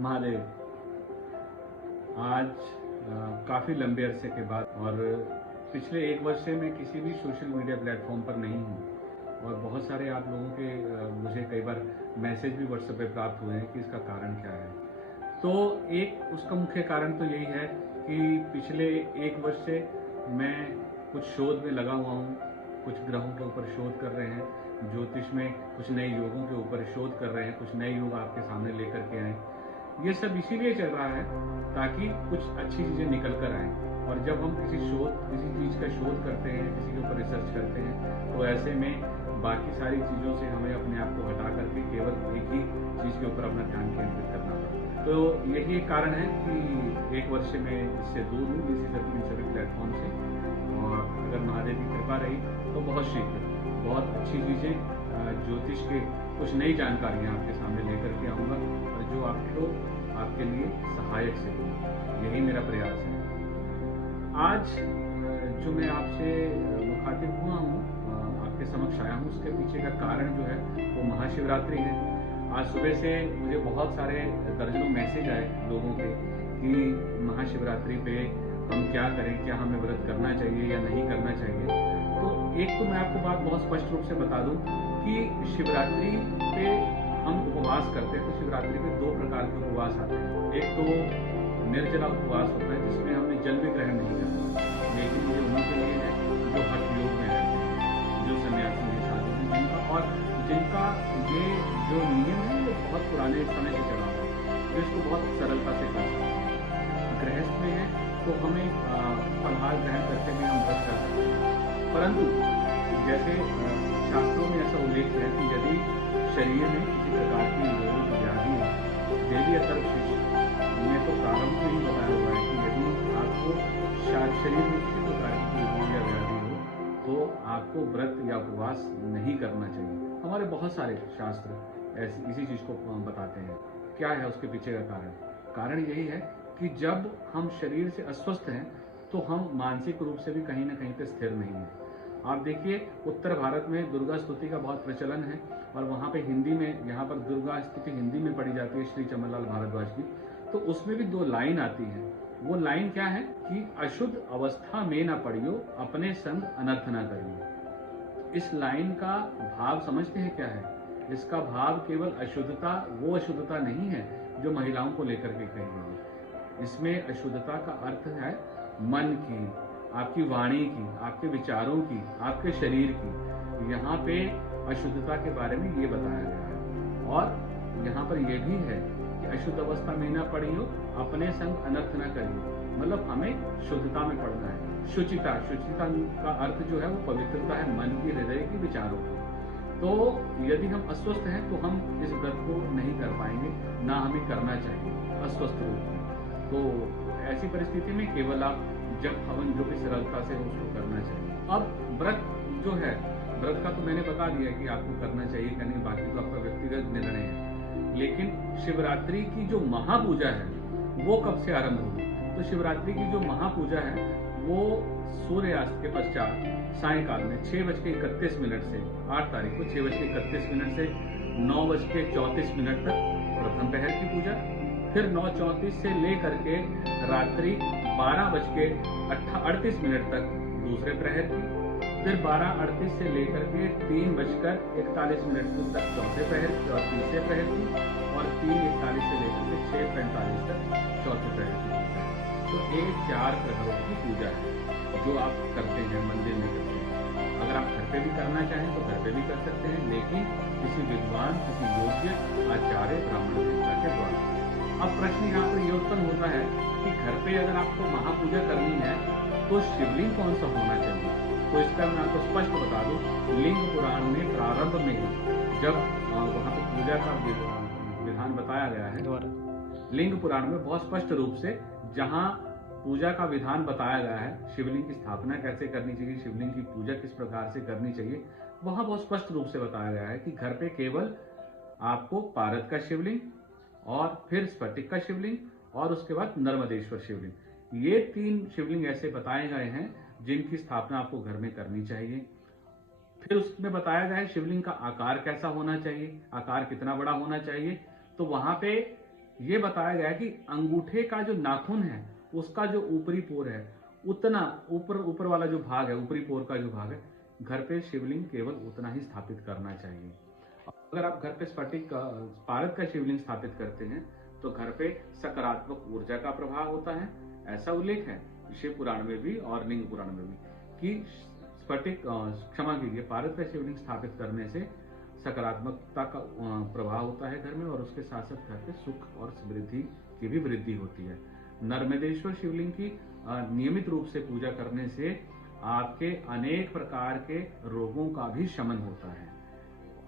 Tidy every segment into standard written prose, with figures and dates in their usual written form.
महादेव। आज काफ़ी लंबे अरसे के बाद और पिछले 1 वर्ष से मैं किसी भी सोशल मीडिया प्लेटफॉर्म पर नहीं हूँ और बहुत सारे आप लोगों के मुझे कई बार मैसेज भी व्हाट्सएप पे प्राप्त हुए हैं कि इसका कारण क्या है। तो एक उसका मुख्य कारण तो यही है कि पिछले 1 वर्ष से मैं कुछ शोध में लगा हुआ हूँ, कुछ ग्रहों के ऊपर शोध कर रहे हैं, ज्योतिष में कुछ नए योगों के ऊपर शोध कर रहे हैं, कुछ नए योग आपके सामने लेकर के आए। ये सब इसीलिए चल रहा है ताकि कुछ अच्छी चीज़ें निकल कर आएँ। और जब हम किसी चीज़ का शोध करते हैं, किसी के ऊपर रिसर्च करते हैं, तो ऐसे में बाकी सारी चीज़ों से हमें अपने आप को हटा करके केवल एक ही चीज़ के ऊपर अपना ध्यान केंद्रित करना पड़ता है। तो यही एक कारण है कि 1 वर्ष से मैं इससे दूर हूँ, इन सभी प्लेटफॉर्म से। और अगर महादेव की कृपा रही तो बहुत शीघ्र बहुत अच्छी चीज़ें ज्योतिष के कुछ नई जानकारियाँ आपके सामने लेकर के आऊँगा और जो आपके लिए सहायक से होगी। यही मेरा प्रयास है। आज जो मैं आपसे मुखातिब हुआ हूँ, आपके समक्ष आया हूँ, उसके पीछे का कारण जो है वो महाशिवरात्रि है। आज सुबह से मुझे बहुत सारे दर्जनों मैसेज आए लोगों के कि महाशिवरात्रि पे हम क्या करें, क्या हमें व्रत करना चाहिए या नहीं करना चाहिए। तो एक तो मैं आपको बात बहुत स्पष्ट रूप से बता दूं कि शिवरात्रि पे हम उपवास करते हैं। तो शिवरात्रि पे 2 प्रकार के उपवास आते हैं। एक तो निर्जला उपवास होता है जिसमें हमें जल भी ग्रहण नहीं करना, लेकिन ये उन्हीं के लिए है जो हठ योग में रहते हैं, जो सन्यासी हैं, साधु हैं, जिनका ये जो नियम है वो बहुत पुराने समय से चला हुआ है, तो इसको बहुत सरलता से कर सकते हैं। गृहस्थ में है तो हमें फलाहार ग्रहण करते हुए हम व्रत कर सकते हैं, परंतु जैसे शास्त्रों में ऐसा उल्लेख है कि यदि शरीर में किसी प्रकार की रोग व्याधि है, देवी अथर्वशीर्ष में तो प्रारंभ में ही बताया हुआ है कि यदि आपको शरीर में किसी प्रकार की रोग या व्याधि हो तो आपको व्रत या उपवास नहीं करना चाहिए। हमारे बहुत सारे शास्त्र इसी चीज को बताते हैं। क्या है उसके पीछे का कारण? कारण यही है कि जब हम शरीर से अस्वस्थ हैं तो हम मानसिक रूप से भी कहीं ना कहीं पे स्थिर नहीं है। आप देखिए उत्तर भारत में दुर्गा स्तुति का बहुत प्रचलन है और वहाँ पे हिंदी में, यहाँ पर दुर्गा स्तुति हिंदी में पढ़ी जाती है श्री चमनलाल भारद्वाज की। तो उसमें भी 2 लाइन आती है। वो लाइन क्या है कि अशुद्ध अवस्था में न पड़ियो, अपने संग अनर्थ न करियो। इस लाइन का भाव समझते हैं क्या है? इसका भाव केवल अशुद्धता, वो अशुद्धता नहीं है जो महिलाओं को लेकर के कही गई है। इसमें अशुद्धता का अर्थ है मन की, आपकी वाणी की, आपके विचारों की, आपके शरीर की। यहाँ पे अशुद्धता के बारे में ये बताया गया है। और यहाँ पर यह भी है कि अशुद्ध अवस्था में न पड़ियो, अपने संग अनर्थ न करियो। मतलब हमें शुद्धता में पड़ना है। शुचिता का अर्थ जो है वो पवित्रता है, मन की, हृदय की, विचारों की। तो यदि हम अस्वस्थ हैं तो हम इस व्रत को नहीं कर पाएंगे, ना हमें करना चाहिए अस्वस्थ रूप में। तो ऐसी परिस्थिति में केवल आप जब हवन जो भी सरलता से उसको करना चाहिए। अब व्रत जो है, व्रत का तो मैंने बता दिया कि आपको करना चाहिए कि नहीं, बाकी तो आपका व्यक्तिगत निर्णय है। लेकिन शिवरात्रि की जो महापूजा है वो कब से आरंभ होगी? तो शिवरात्रि की जो महापूजा है वो सूर्यास्त के पश्चात सायकाल में 6:31 से 8 तारीख को 6:31 से 9:34 तक प्रथम पहर की पूजा, फिर 9:34 से लेकर के रात्रि 12:38 तक दूसरे प्रहर की, फिर 12:38 से लेकर के 3:41 तक चौथे प्रहर की और तीसरे प्रहर की, और 3:41 से लेकर के 6:45 तक चौथे प्रहर की पूजा है। तो ये 4 प्रहरों की पूजा है जो आप करते हैं, मंदिर में करते हैं। अगर आप घर पे भी करना चाहें तो घर पे भी कर सकते हैं, लेकिन किसी विद्वान, किसी योग्य आचार्य ब्राह्मण देवता के द्वारा। अब प्रश्न यहाँ पर ये उत्पन्न होता है कि घर पे अगर आपको महापूजा करनी है तो शिवलिंग कौन सा होना चाहिए? तो इसका मैं आपको स्पष्ट बता दूं, लिंग पुराण में प्रारंभ में ही जब वहाँ पे पूजा का विधान बताया गया है, लिंग पुराण में बहुत स्पष्ट रूप से जहाँ पूजा का विधान बताया गया है, शिवलिंग की स्थापना कैसे करनी चाहिए, शिवलिंग की पूजा किस प्रकार से करनी चाहिए, वहां बहुत स्पष्ट रूप से बताया गया है कि घर पे केवल आपको पारद का शिवलिंग और फिर स्फटिक का शिवलिंग और उसके बाद नर्मदेश्वर शिवलिंग, ये 3 शिवलिंग ऐसे बताए गए हैं जिनकी स्थापना आपको घर में करनी चाहिए। फिर उसमें बताया गया है शिवलिंग का आकार कैसा होना चाहिए, आकार कितना बड़ा होना चाहिए। तो वहां पे ये बताया गया है कि अंगूठे का जो नाखून है उसका जो ऊपरी पोर है उतना ऊपर वाला जो भाग है, ऊपरी पोर का जो भाग है, घर पे शिवलिंग केवल उतना ही स्थापित करना चाहिए। अगर आप घर पे स्फटिक पारद का शिवलिंग स्थापित करते हैं तो घर पे सकारात्मक ऊर्जा का प्रभाव होता है। ऐसा उल्लेख है शिव पुराण में भी और लिंग पुराण में भी कि स्फटिक क्षमा कीजिए पारद का शिवलिंग स्थापित करने से सकारात्मकता का प्रभाव होता है घर में, और उसके साथ साथ घर पे सुख और समृद्धि की भी वृद्धि होती है। नर्मदेश्वर शिवलिंग की नियमित रूप से पूजा करने से आपके अनेक प्रकार के रोगों का भी शमन होता है।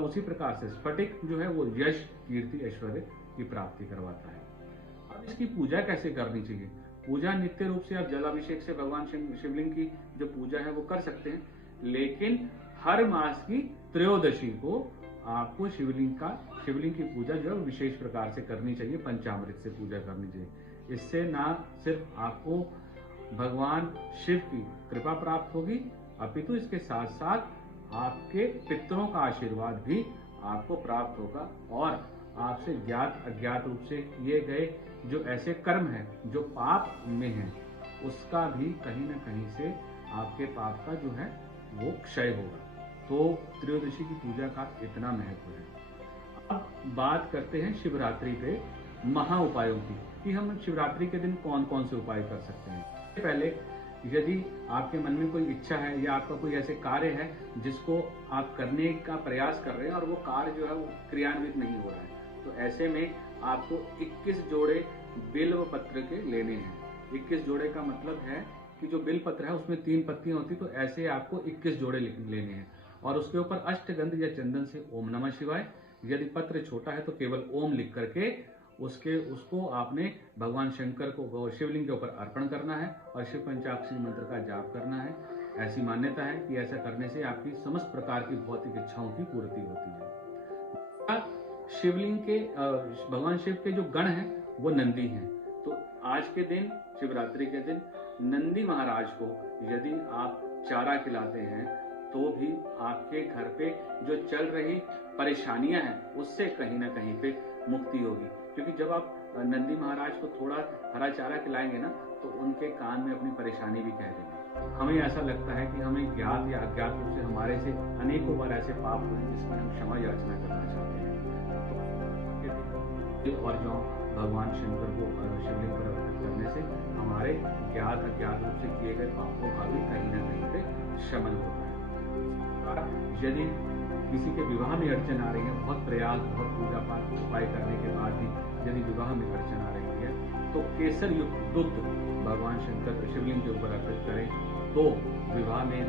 उसी प्रकार से स्फटिक जो है वो यश, कीर्ति, ऐश्वर्य की प्राप्ति करवाता है। अब इसकी पूजा कैसे करनी चाहिए? पूजा नित्य रूप से आप जलाभिषेक से भगवान शिवलिंग की जो पूजा है वो कर सकते हैं, लेकिन हर मास की त्रयोदशी को आपको शिवलिंग की पूजा जो है विशेष प्रकार से करनी चाहिए, पंचामृत से पूजा करनी चाहिए। इससे ना सिर्फ आपको भगवान शिव की कृपा प्राप्त होगी, अपितु इसके साथ साथ आपके पितरों का आशीर्वाद भी आपको प्राप्त होगा, और आपसे ज्ञात अज्ञात रूप से किए गए जो ऐसे कर्म हैं जो पाप में हैं, उसका भी कहीं ना कहीं से आपके पाप का जो है वो क्षय होगा। तो त्रयोदशी की पूजा का इतना महत्व है। अब बात करते हैं शिवरात्रि पे महा उपायों की, कि हम शिवरात्रि के दिन कौन कौन से उपाय कर सकते हैं। पहले यदि आपके मन में कोई इच्छा है या आपका कोई ऐसे कार्य है जिसको आप करने का प्रयास कर रहे हैं और वो कार्य जो है वो क्रियान्वित नहीं हो रहा है, तो ऐसे में आपको 21 जोड़े बिल्व पत्र के लेने हैं। 21 जोड़े का मतलब है कि जो बिल पत्र है उसमें 3 पत्तियां होती, तो ऐसे आपको 21 जोड़े लेने हैं, और उसके ऊपर अष्टगंध या चंदन से ओम नमः शिवाय, यदि पत्र छोटा है तो केवल ओम लिख करके उसको आपने भगवान शंकर को शिवलिंग के ऊपर अर्पण करना है और शिव पंचाक्षरी मंत्र का जाप करना है। ऐसी मान्यता है कि ऐसा करने से आपकी समस्त प्रकार की भौतिक इच्छाओं की पूर्ति होती है। शिवलिंग के भगवान शिव के जो गण हैं वो नंदी हैं, तो आज के दिन शिवरात्रि के दिन नंदी महाराज को यदि आप चारा खिलाते हैं तो भी आपके घर पे जो चल रही परेशानियां हैं उससे कहीं ना कहीं पे मुक्ति होगी, क्योंकि जब आप नंदी महाराज को थोड़ा हरा चारा खिलाएंगे ना तो उनके कान में अपनी परेशानी भी कह देंगे। हमें ऐसा लगता है कि हमें ज्ञात या अज्ञात रूप से हमारे से अनेकों बार ऐसे पाप हुए जिसमें हम क्षमा याचना करना चाहते हैं, तो और जो भगवान शंकर को शिवलिंग पर अर्पित करने से हमारे ज्ञात अज्ञात रूप से किए गए पापों का भी कहीं ना कहीं पे शमन होता है। यदि किसी के विवाह में अड़चन आ रही है, बहुत प्रयास, बहुत पूजा पाठ उपाय करने के बाद भी यदि विवाह में अड़चन आ रही है, तो केसर युक्त दूध भगवान शंकर शिवलिंग के ऊपर अर्पित करें, तो विवाह में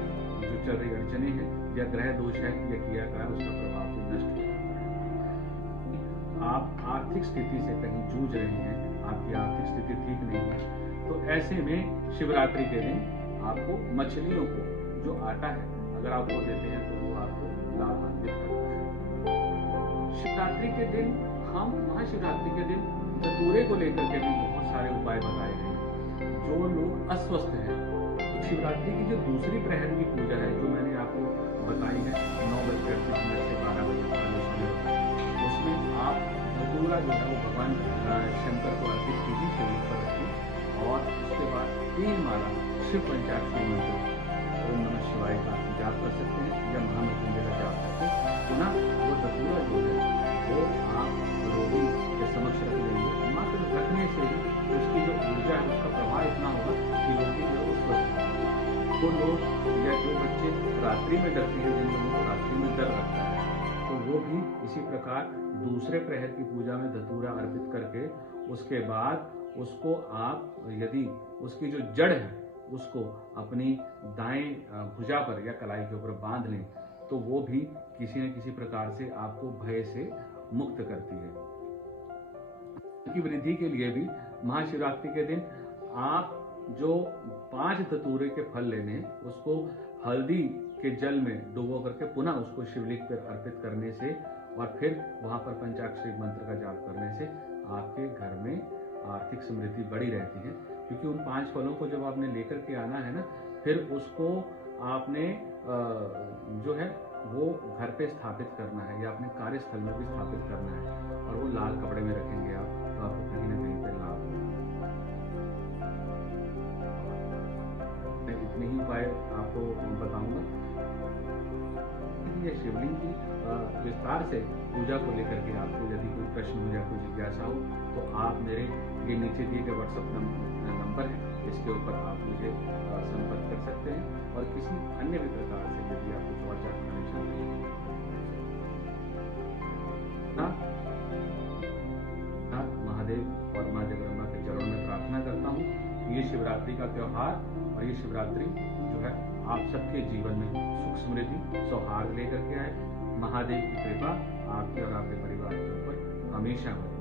जो चल रही अड़चने हैं या ग्रह दोष है या किया गया उसका प्रभाव भी नष्ट हो जाता है। आप आर्थिक स्थिति से कहीं जूझ रहे हैं, आपकी आर्थिक स्थिति ठीक नहीं है, तो ऐसे में शिवरात्रि के दिन आपको मछलियों को जो आटा है अगर आप वो देते हैं तो वो आपको लाभान्वित करता है। शिवरात्रि के दिन महाशिवरात्रि के दिन धतूरे को लेकर के भी बहुत सारे उपाय बताए गए हैं। जो लोग अस्वस्थ हैं, तो शिवरात्रि की जो दूसरी प्रहर की पूजा है जो मैंने आपको बताई है 9:38 से 12:40, उसमें आप धतूरा जो है वो भगवान शंकर को अर्पित कीजिए, शिवलिंग पर रखिए, और उसके बाद 3 माला शिव पंचाक्षरी मंत्र ओम नमः शिवाय का जाप कर सकते हैं या महामृत्युंजय का जाप करके पुनः वो धतूरा जो है वो आप रोगी के समक्ष रख देंगे। मात्र रखने से ही उसकी जो ऊर्जा है उसका प्रभाव इतना होगा कि रोगी जो है वो स्वस्थ होगा। तो लोग या जो बच्चे रात्रि में डरते हैं, जिन लोगों को रात्रि में डर लगता है, तो वो भी इसी प्रकार दूसरे प्रहर की पूजा में धतूरा अर्पित करके उसके बाद उसको आप यदि उसकी जो जड़ है उसको अपनी दाएं भुजा पर या कलाई के ऊपर बांध लें, तो वो भी किसी न किसी प्रकार से आपको भय से मुक्त करती है। की वृद्धि के लिए भी महाशिवरात्रि के दिन आप जो 5 धतूरे के फल लेने, उसको हल्दी के जल में डुबो करके पुनः उसको शिवलिंग पर अर्पित करने से और फिर वहां पर पंचाक्षरी मंत्र का जाप करने से आपके घर में आर्थिक समृद्धि बढ़ी रहती है। क्योंकि उन 5 फलों को जब आपने लेकर के आना है ना, फिर उसको आपने जो है वो घर पे स्थापित करना है या अपने कार्यस्थल में भी स्थापित करना है, और वो लाल कपड़े में रखेंगे आप, तो आपको कहीं ना कहीं पे लाभ होगा। मैं इतने ही उपाय आपको बताऊंगा। ये शिवलिंग की विस्तार से पूजा को लेकर के आपको यदि कोई प्रश्न हो या कोई जिज्ञासा हो तो आप मेरे ये नीचे दिए गए व्हाट्सएप नंबर है, इसके ऊपर आप मुझे संपर्क कर सकते हैं। और किसी अन्य भी प्रकार से यदि आप कुछ और जानकारी चाहते हैं महादेव और माँ जगदम्बा के चरणों में प्रार्थना करता हूँ। ये शिवरात्रि का त्योहार और ये शिवरात्रि जो है आप सबके जीवन में सुख समृद्धि सौहार्द लेकर के आए। महादेव की कृपा आपके और आपके परिवार के ऊपर हमेशा बने।